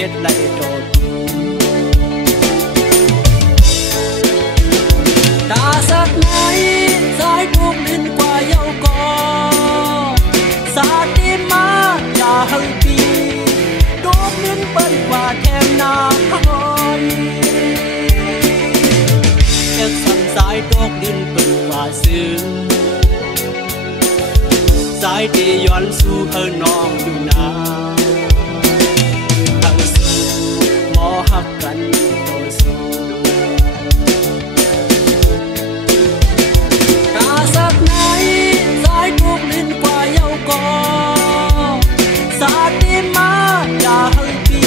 hết lại đột đã sát ngay giải đuốc lên qua dâu co xa tim má đã hơi pi đốt lên bên qua thêm na hoi nhất sẵn giải đuốc lên bên qua xương giải đi doan su hơn non dù na thằng su mò hấp cắn tôi su đã sát ngay giải đuốc lên qua dâu co xa tim má đã hơi pi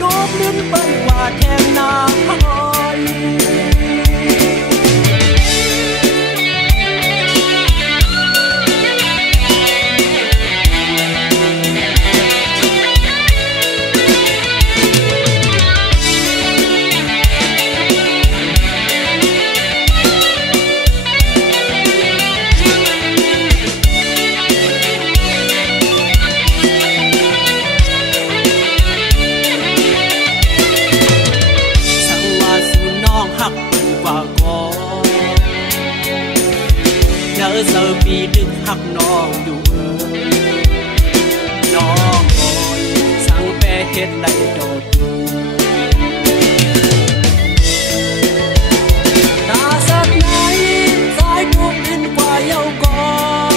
đốt lên bên qua thêm na hoi giờ vì đừng hắc nó đủ nó ngồi sang ve hết lại đột ta sát ngay giải đuốc lên qua dâu co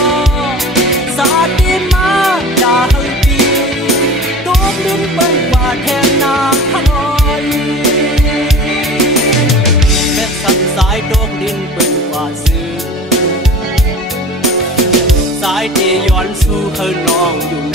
xa tim má đã hơi pi đốt lên bên qua thêm na hoi mẹ sẵn giải đuốc lên bên qua dư giải đi doan su hơn non dù